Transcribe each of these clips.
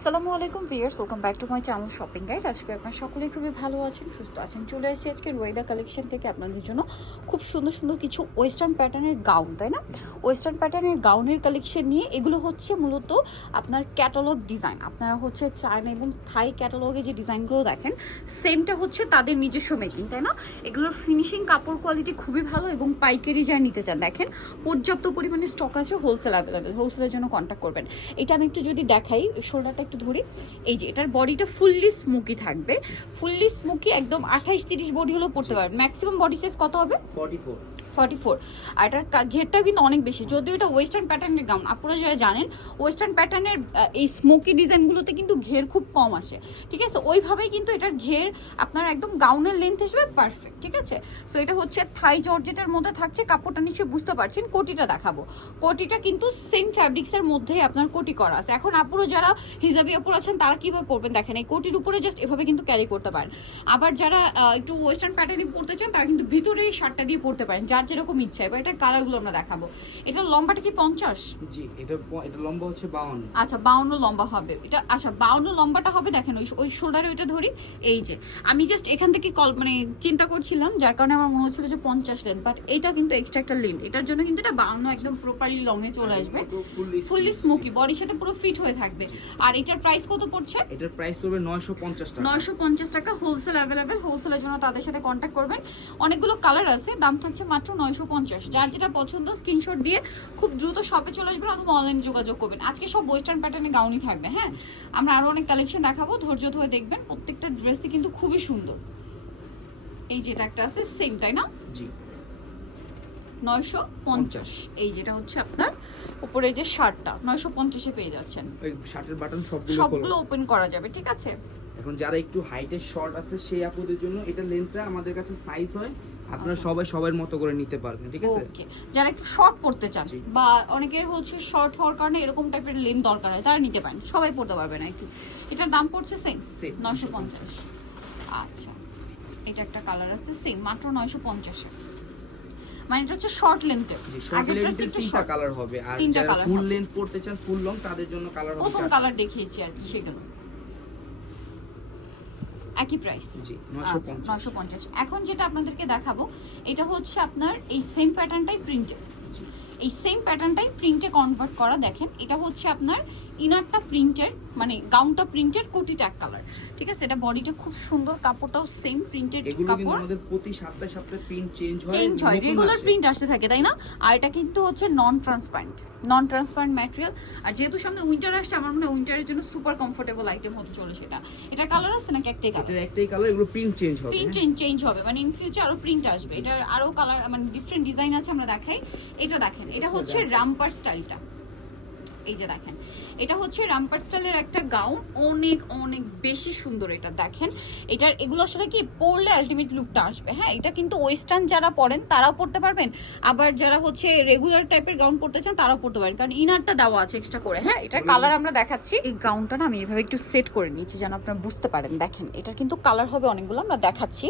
আসসালামু আলাইকুম viewers welcome back to my channel shopping guide আজকে আপনারা সকলেই খুবই ভালো আছেন, সুস্থ আছেন। চলে এসেছি আজকে রোয়েদা কালেকশন থেকে আপনাদের জন্য খুব সুন্দর সুন্দর কিছু ওয়েস্টার্ন প্যাটার্নের গাউন তাই না? ওয়েস্টার্ন প্যাটার্নের গাউনের কালেকশন নিয়ে এগুলো হচ্ছে মূলত আপনার ক্যাটালগ ডিজাইন আপনারা হচ্ছে চায়না এবং থাই ক্যাটালগে যে ডিজাইনগুলো দেখেন সেমটা হচ্ছে তাদের নিজস্ব মেকিং তাই না? এগুলোর ফিনিশিং কাপড় কোয়ালিটি খুবই ভালো এবং পাইকারি যা নিতে চান, দেখেন পর্যাপ্ত পরিমাণে স্টক আছে হোলসেল অ্যাভেলেবেল হোলসেলের জন্য কন্ট্যাক্ট করবেন। এটা আমি একটু যদি দেখাই শোল্ডারটা একটু ধরি। এই যে এটার বডিটা ফুললি স্মুকি থাকবে। ফুললি স্মুকি একদম আঠাইশ তিরিশ বডি হলেও পড়তে পারবেন ম্যাক্সিমাম বডি সাইজ কত হবে? 44 ফর্টি ফোর। আর এটার ঘেরটাও কিন্তু অনেক বেশি। যদিও এটা ওয়েস্টার্ন প্যাটার্নের গাউন আপনারা যারা জানেন ওয়েস্টার্ন প্যাটার্নের এই স্মোকি ডিজাইনগুলোতে কিন্তু ঘের খুব কম আসে। ঠিক আছে? ওইভাবেই কিন্তু এটার ঘের আপনার একদম গাউনের লেন্থ হিসেবে পারফেক্ট ঠিক আছে? সো এটা হচ্ছে থাই জর্জেটের মধ্যে থাকছে, কাপড়টা নিশ্চয়ই বুঝতে পারছেন, কোটিটা দেখাবো। কোটিটা কিন্তু সেম ফ্যাব্রিক্সের মধ্যেই আপনার কোটি করা আছে। এখন আপুরো যারা হিজাবি আপুর আছেন, তারা কীভাবে পরবেন দেখেন, এই কোটির উপরে জাস্ট এভাবে কিন্তু ক্যারি করতে পারেন। আবার যারা একটু ওয়েস্টার্ন প্যাটার্নে পড়তে চান, তারা কিন্তু ভিতরে এই শার্টটা দিয়ে পড়তে পারেন। যার যেরকম ইচ্ছা এবার এটা কালারগুলো আমরা দেখাবো। এটা লম্বাটা কি পঞ্চাশ? জি এটা এটা লম্বা হচ্ছে 52 আচ্ছা বাউন্ন লম্বা হবে। এটা আচ্ছা বাউন্ন লম্বাটা হবে দেখেন ওই ওই শোল্ডারে ওইটা ধরি এই যে। আমি জাস্ট এখান থেকে কল মানে চিন্তা করছিলাম যার কারণে আমার মনে হচ্ছিল যে পঞ্চাশ লেন্থ বাট এটা কিন্তু এক্সট্রা একটা লেন্থ এটার জন্য কিন্তু এটা বাউন্ন একদম প্রপারলি লংয়ে চলে আসবে। ফুললি স্মোকি বডির সাথে পুরো ফিট হয়ে থাকবে। আর এটার প্রাইস কত পড়ছে? এটার প্রাইস পড়বে 950 টাকা। নয়শো পঞ্চাশ টাকা হোলসেল অ্যাভেলেবেল হোলসেলের জন্য তাদের সাথে কন্ট্যাক্ট করবেন। অনেকগুলো কালার আছে দাম থাকছে মাত্র নয়শো পঞ্চাশ। যার যেটা পছন্দ স্ক্রিনশট দিয়ে খুব দ্রুত শপে চলে আসবেন অথবা অনলাইনে যোগাযোগ করবেন। আজকে সব ওয়েস্টার্ন প্যাটার্নে গাউনই থাকবে হ্যাঁ? আমরা আরও অনেক কালেকশন দেখাবো ধৈর্য ধরে দেখবেন। প্রত্যেকটা ড্রেসই কিন্তু খুবই সুন্দর। এই যেটা একটা আছে সেম তাই না? জি। নয়শো পঞ্চাশ। এই যেটা হচ্ছে আপনার উপরে যে শার্টটা নয়শো পঞ্চাশে পেয়ে যাচ্ছেন। ওই শার্টের বাটন সবগুলো সবগুলো ওপেন করা যাবে ঠিক আছে? এখন যারা একটু হাইটের শর্ট আছে সেই আপুদের জন্য এটা লেন্থটা আমাদের কাছে সাইজ হয় আপনারা আচ্ছা। সবাই সবার মতো করে নিতে পারবেন ঠিক আছে? ওকে যারা একটু শর্ট পড়তে চান বা অনেকের হচ্ছে শর্ট হওয়ার কারণে এরকম টাইপের লেন্থ দরকার হয় তারা নিতে পারেন। সবাই পড়তে পারবে না একটু। এটার দাম পড়ছে সেম নয়শো পঞ্চাশ। আচ্ছা। এটা একটা কালার আছে সেম মাত্র নয়শো পঞ্চাশে। মানে এটা হচ্ছে শর্ট লেন্থের আগেরটা হচ্ছে একটু শর্ট কালার হবে। আর তিনটা যারা ফুল লেন্থ পড়তে চান ফুল লং তাদের জন্য কালার হবে প্রথম কালার দেখিয়েছি আর কি সেগুলো। একই প্রাইস জি আচ্ছা 950 নয়শো পঞ্চাশ। এখন যেটা আপনাদেরকে দেখাবো এটা হচ্ছে আপনার এই সেম প্যাটার্নটাই প্রিন্টে এই সেম প্যাটার্নটাই প্রিন্টে কনভার্ট করা দেখেন এটা হচ্ছে আপনার ইনারটা প্রিন্টের মানে গাউনটা প্রিন্টের কোটিটা এক কালার। ঠিক আছে? এটা বডিটা খুব সুন্দর কাপড়টাও সেম প্রিন্টেড কাপড়। আমাদের প্রতি সপ্তাহে সপ্তাহে প্রিন্ট চেঞ্জ হয় চেঞ্জ হয় রেগুলার প্রিন্ট আসতে থাকে তাই না? আর এটা কিন্তু হচ্ছে non transparent non transparent material আর যেহেতু সামনে উইন্টার আসছে আমার মনে হয় উইন্টারের জন্য সুপার কমফোর্টেবল আইটেম হতে চলেছে এটা। এটা কালার আছে নাকি একটাই কালার এটার একটাই কালার এগুলো প্রিন্ট চেঞ্জ হবে প্রিন্ট হ্যাঁ? চেঞ্জ হবে মানে ইন ফিউচার আরও প্রিন্ট আসবে। এটা আরও কালার মানে ডিফারেন্ট ডিজাইন আছে আমরা দেখাই। এটা দেখেন এটা হচ্ছে রামপার স্টাইলটা এই যে দেখেন, এটা হচ্ছে রামপার স্টাইলের একটা গাউন। অনেক অনেক বেশি সুন্দর এটা, দেখেন। এটার, এগুলো আসলে কি, পরলে আলটিমেট লুকটা আসবে। হ্যাঁ এটা কিন্তু ওয়েস্টার্ন যারা পরেন, তারাও পরতে পারবেন। আবার যারা হচ্ছে রেগুলার টাইপের গাউন পরতে চান, তারাও পরতে পারেন। কারণ ইনারটা দেওয়া আছে এক্সট্রা করে। হ্যাঁ এটার কালার আমরা দেখাচ্ছি। এই গাউনটা না, আমি এভাবে একটু সেট করে নিয়েছি, যেন আপনারা বুঝতে পারেন। দেখেন, এটার কিন্তু কালার হবে অনেকগুলো, আমরা দেখাচ্ছি।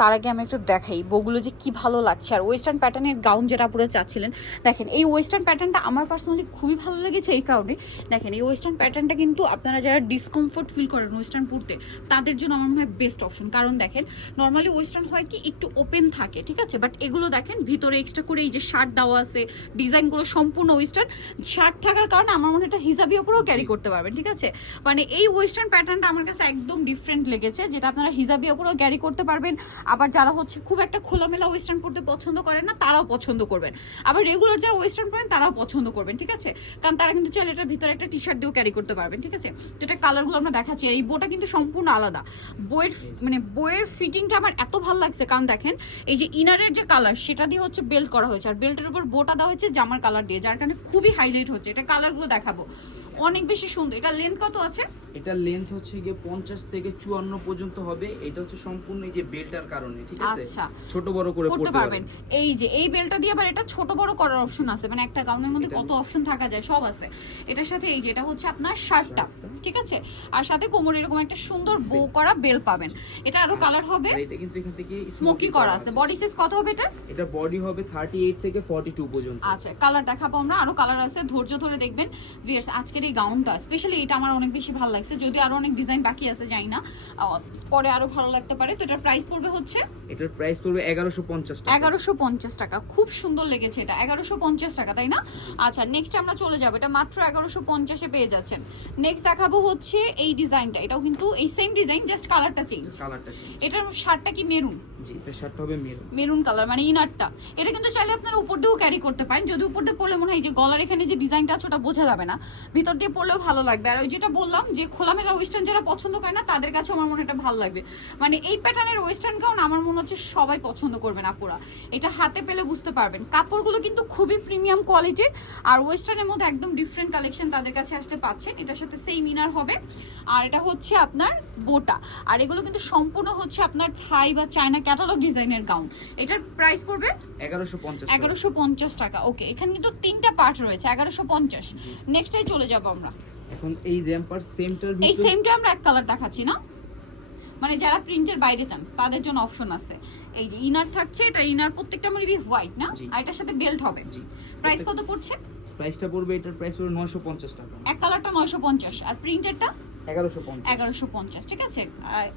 তার আগে আমি একটু দেখাই বগুলো যে কি ভালো লাগছে। আর ওয়েস্টার্ন প্যাটার্নের গাউন যেটা পুরো চাচ্ছিলেন, দেখেন, এই ওয়েস্টার্ন প্যাটার্নটা আমার পার্সোনালি খুবই ভালো লেগেছে। এই কারণে দেখেন এই ওয়েস্টার্ন প্যাটার্নটা কিন্তু আপনারা যারা ডিসকমফোর্ট ফিল করেন ওয়েস্টার্ন পরতে তাদের জন্য আমার মনে হয় বেস্ট অপশন কারণ দেখেন নর্মালি ওয়েস্টার্ন হয় কি একটু ওপেন থাকে ঠিক আছে? বাট এগুলো দেখেন ভিতরে এক্সট্রা করে এই যে শার্ট দেওয়া আছে ডিজাইনগুলো সম্পূর্ণ ওয়েস্টার্ন শার্ট থাকার কারণে আমার মনে হয় এটা হিসাবি ওপরেও ক্যারি করতে পারবেন ঠিক আছে? মানে এই ওয়েস্টার্ন প্যাটার্নটা আমার কাছে একদম ডিফারেন্ট লেগেছে যেটা আপনারা হিজাবি ওপরেও ক্যারি করতে পারবেন। আবার যারা হচ্ছে খুব একটা খোলামেলা ওয়েস্টার্ন পরতে পছন্দ করেন না তারাও পছন্দ করবেন। আবার রেগুলার যারা ওয়েস্টার্ন পরেন তারাও পছন্দ করবেন ঠিক আছে? কারণ তারা কিন্তু চাইলে এটার ভিতরে একটা টি শার্ট দিয়েও ক্যারি করতে পারবেন, ঠিক আছে? তো এটা কালারগুলো আমরা দেখাচ্ছি এই বোটা কিন্তু সম্পূর্ণ আলাদা। বইয়ের মানে বইয়ের ফিটিংটা আমার এত ভালো লাগছে, কারণ দেখেন, এই যে ইনারের যে কালার সেটা দিয়ে হচ্ছে বেল্ট করা হয়েছে। আর বেল্টের উপর বোটা দেওয়া হয়েছে জামার কালার দিয়ে, যার কারণে খুবই হাইলাইট হচ্ছে। এটা কালারগুলো দেখাবো। অনেক বেশি সুন্দর। এটা লেন্থ কত আছে? এটা লেন্থ হচ্ছে গিয়ে পঞ্চাশ থেকে চুয়ান্ন পর্যন্ত হবে। এটা হচ্ছে সম্পূর্ণ এই যে বেল্টার কারণে ঠিক আছে? আচ্ছা। ছোট বড় করে পড়তে পারবেন। এই যে এই বেলটা দিয়ে আবার এটা ছোট বড় করার অপশন আছে। মানে একটা গাউনের মধ্যে কত অপশন থাকা যায় সব আছে। এটার সাথে এই যে এটা হচ্ছে আপনার শার্টটা ঠিক আছে? আর সাথে কোমরে এরকম একটা সুন্দর বো করা বেল পাবেন। এটা আরও কালার হবে? এটা কিন্তু এখান থেকে স্মোকি করা আছে। বডি সাইজ কত হবে এটা এটা বডি হবে থার্টি এইট থেকে ফর্টি টু পর্যন্ত। আচ্ছা কালার দেখাবো আমরা। আরও কালার আছে। ধৈর্য ধরে দেখবেন। ভিয়ার্স আজকের এই গাউনটা স্পেশালি এটা আমার অনেক বেশি ভালো লাগছে। যদি আরও অনেক ডিজাইন বাকি আছে জানি না। পরে আরও ভালো লাগতে পারে। তো এটার প্রাইস পড়বে হচ্ছে? এটার প্রাইস পড়বে এগারোশো পঞ্চাশ টাকা। এগারোশো পঞ্চাশ টাকা। খুব সুন্দর লেগেছে এটা। এগারোশো পঞ্চাশ টাকা তাই না? আচ্ছা নেক্সট আমরা চলে যাব। এটা মাত্র এগারোশো পঞ্চাশে পেয়ে যাচ্ছেন। নেক্সট দেখাবো হচ্ছে এই ডিজাইনটা এটাও কিন্তু এই সেম ডিজাইন জাস্ট কালারটা চেঞ্জ কালারটা এটার শার্টটা কি মেরুন জি এটা শার্টটা হবে মেরুন মেরুন কালার মানে ইনারটা এটা কিন্তু চাইলে আপনারা উপর দিয়েও ক্যারি করতে পারেন। যদি উপর দিয়ে পড়লে মনে হয় যে গলার এখানে যে ডিজাইনটা আছে ওটা বোঝা যাবে না। ভিতর দিয়ে পড়লেও ভালো লাগবে। আর ওই যেটা বললাম যে খোলামেলা ওয়েস্টার্ন যারা পছন্দ করে না, তাদের কাছে আমার মনে হয় ভালো লাগবে। মানে এই প্যাটার্নের ওয়েস্টার্ন গাউন আমার মনে হচ্ছে সবাই পছন্দ করবেন আপুরা এটা হাতে পেলে বুঝতে পারবেন। কাপড়গুলো কিন্তু খুবই প্রিমিয়াম কোয়ালিটির আর ওয়েস্টার্নের মধ্যে একদম ডিফারেন্ট কালেকশন তাদের কাছে আসলে পাচ্ছেন। এটার সাথে সেম ইনার হবে। আর এটা হচ্ছে আপনার বোটা আর এগুলো কিন্তু সম্পূর্ণ হচ্ছে আপনার থাই বা চায়না ক্যাটালগ ডিজাইনের গাউন এটার প্রাইস পড়বে এগারোশো পঞ্চাশ টাকা। ওকে এখানে কিন্তু তিনটা পার্ট রয়েছে এগারোশো পঞ্চাশ। নেক্সটাই চলে যাব আমরা। এখন এই র্যাম্পার সেমটার এই সেমটা আমরা এক কালার দেখাচ্ছি না? মানে যারা প্রিন্টের বাইরে চান তাদের জন্য অপশন আছে। এই যে ইনার থাকছে এটা ইনার প্রত্যেকটা মেবি হোয়াইট না। আর এটার সাথে বেল্ট হবে। প্রাইস কত পড়ছে? প্রাইসটা পড়বে এটার প্রাইস পড়বে নয়শো পঞ্চাশ টাকা। এক কালারটা নয়শো পঞ্চাশ আর প্রিন্টেরটা এগারোশো পঞ্চাশ। এগারোশো পঞ্চাশ ঠিক আছে?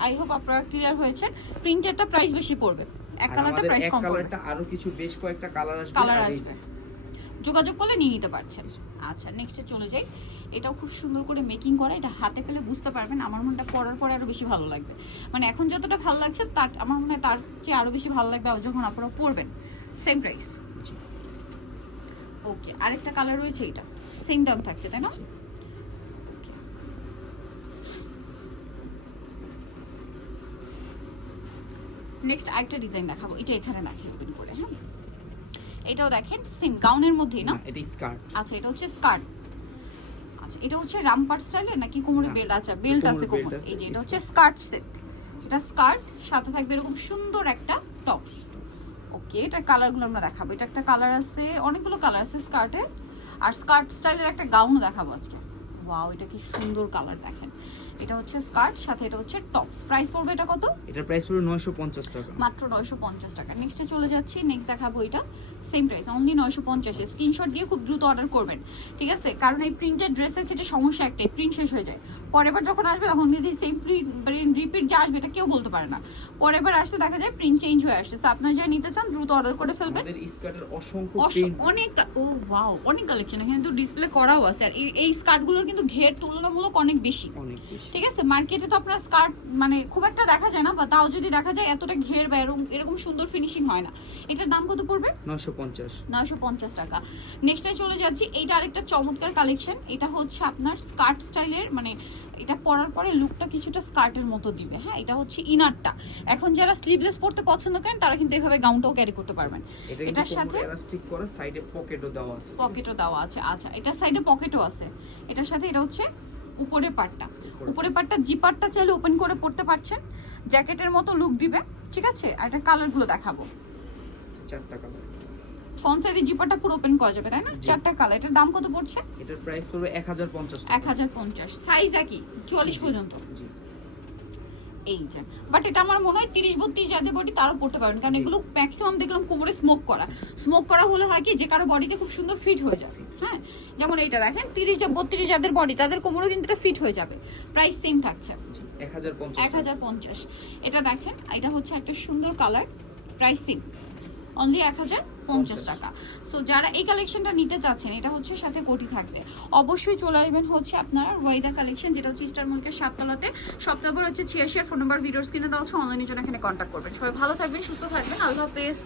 আই হোপ আপনারা ক্লিয়ার হয়েছেন। প্রিন্টেরটা প্রাইস বেশি পড়বে। এক কালারটা প্রাইস কম কালারটা আরও কিছু বেশ কয়েকটা কালার আসবে কালার আসবে। যোগাযোগ করলে নিয়ে নিতে পারছেন। আচ্ছা নেক্সটে চলে যাই। এটাও খুব সুন্দর করে মেকিং করা এটা হাতে পেলে বুঝতে পারবেন। আমার মনটা পরার পরে আরও বেশি ভালো লাগবে। মানে এখন যতটা ভালো লাগছে তার আমার মনে হয় তার চেয়ে আরও বেশি ভালো লাগবে যখন আপনারা পরবেন। Same price. ওকে আরেকটা কালার রয়েছে এটা। সেম দাম থাকছে তাই না? নেক্সট আরেকটা ডিজাইন দেখাবো। এটা এখানে দেখে ওপেন করে হ্যাঁ? এটাও দেখেন সেম গাউনের মধ্যেই না? না এটা স্কার্ট আচ্ছা এটা হচ্ছে স্কার্ট আচ্ছা এটা হচ্ছে রামপাট স্টাইলের নাকি কোমরে বেল্ট আচ্ছা বেল্ট আছে কোমরে। আছে, এই যে এটা হচ্ছে স্কার্ট সেট এটা স্কার্ট সাথে থাকবে এরকম সুন্দর একটা টপস ওকে এটা কালারগুলো আমরা দেখাবো। এটা একটা কালার আছে অনেকগুলো কালার আছে স্কার্টের আর স্কার্ট স্টাইলের একটা গাউনও দেখাবো আজকে। ওয়াও এটা কি সুন্দর কালার দেখেন। এটা হচ্ছে স্কার্ট সাথে এটা হচ্ছে টপস। প্রাইস পড়বে এটা কত? এটার প্রাইস পড়বে নয়শো পঞ্চাশ টাকা। মাত্র নয়শো পঞ্চাশ টাকা। নেক্সটে চলে যাচ্ছি নেক্সট দেখাবো এটা। সেম প্রাইস অনলি নয়শো পঞ্চাশে। স্ক্রিনশট দিয়ে খুব দ্রুত অর্ডার করবেন ঠিক আছে? কারণ এই প্রিন্টেড ড্রেসের ক্ষেত্রে সমস্যা একটাই প্রিন্ট শেষ হয়ে যায়। পরের বার যখন আসবে তখন যদি সেম প্রিন্ট রিপিট যা আসবে এটা কেউ বলতে পারে না। পরের বার আসতে দেখা যায় প্রিন্ট চেঞ্জ হয়ে আসছে। তো আপনারা যা নিতে চান দ্রুত অর্ডার করে ফেলবেন। আমাদের স্কার্টের অসংখ্য প্রিন্ট অনেক ও ওয়াও অনেক কালেকশন এখানে তো ডিসপ্লে করাও আছে। আর এই- এই স্কার্টগুলোর কিন্তু ঘের তুলনামূলক অনেক বেশি। অনেক বেশি। ঠিক আছে? মার্কেটে তো আপনার স্কার্ট মানে খুব একটা দেখা যায় না বা তাও যদি দেখা যায় এতটা ঘের বা এরকম এরকম সুন্দর ফিনিশিং হয় না। এটার দাম কত পড়বে? নশো পঞ্চাশ। নয়শো পঞ্চাশ টাকা। নেক্সটে চলে যাচ্ছি এইটা আরেকটা চমৎকার কালেকশন এটা হচ্ছে আপনার স্কার্ট স্টাইলের মানে এটা পরার পরে লুকটা কিছুটা স্কার্টের মতো দিবে। হ্যাঁ এটা হচ্ছে ইনারটা এখন যারা স্লিভলেস পরতে পছন্দ করেন তারা কিন্তু এভাবে গাউনটাও ক্যারি করতে পারবেন। এটার এটার সাথে এলাস্টিক করা সাইডে পকেটও দেওয়া আছে। পকেটও দেওয়া আছে। আচ্ছা এটার সাইডে পকেটও আছে। এটার সাথে এটা হচ্ছে উপরে পাটটা। উপরে পাটটা জিপারটা চাইলে ওপেন করে পড়তে পারছেন। জ্যাকেটের মতো লুক দিবে ঠিক আছে? আর এটা কালারগুলো দেখাবো। চারটা কালার জিপারটা পুরো ওপেন করা যাবে তাই না। চারটা কালার এটার দাম কত পড়ছে? এটার প্রাইস পড়বে সাইজ একই চুয়াল্লিশ পর্যন্ত। জি। এই যে। বাট এটা আমার মনে হয় তিরিশ বত্রিশ যাদের বডি তারও পড়তে পারবেন। কারণ এগুলো ম্যাক্সিমাম দেখলাম কোমরে স্মোক করা। স্মোক করা হলে হয় কি? যে কারও বডিতে খুব সুন্দর ফিট হয়ে যাবে হ্যাঁ? যেমন এইটা দেখেন তিরিশ বত্রিশ যাদের বডি তাদের কোমরও কিন্তু এটা ফিট হয়ে যাবে। প্রাইস সেম থাকছে। এক হাজার পঞ্চাশ এটা দেখেন এটা হচ্ছে একটা সুন্দর কালার প্রাইস সেম অনলি এক হাজার পঞ্চাশ টাকা। সো যারা এই কালেকশনটা নিতে চাচ্ছেন এটা হচ্ছে সাথে কোটি থাকবে। অবশ্যই চলে আসবেন হচ্ছে আপনার ওয়াইদা কালেকশন যেটা হচ্ছে ইস্টার মুলকের সাততলাতে। সপ্তাহ হচ্ছে ছিয়াশি আর ফোন নাম্বার ভিডিওস কিনে দেওয়া হচ্ছে অনলাইনের জন্য এখানে কন্ট্যাক্ট করবেন। সবাই ভালো থাকবেন সুস্থ থাকবেন। আল্লাহ হাফেজ।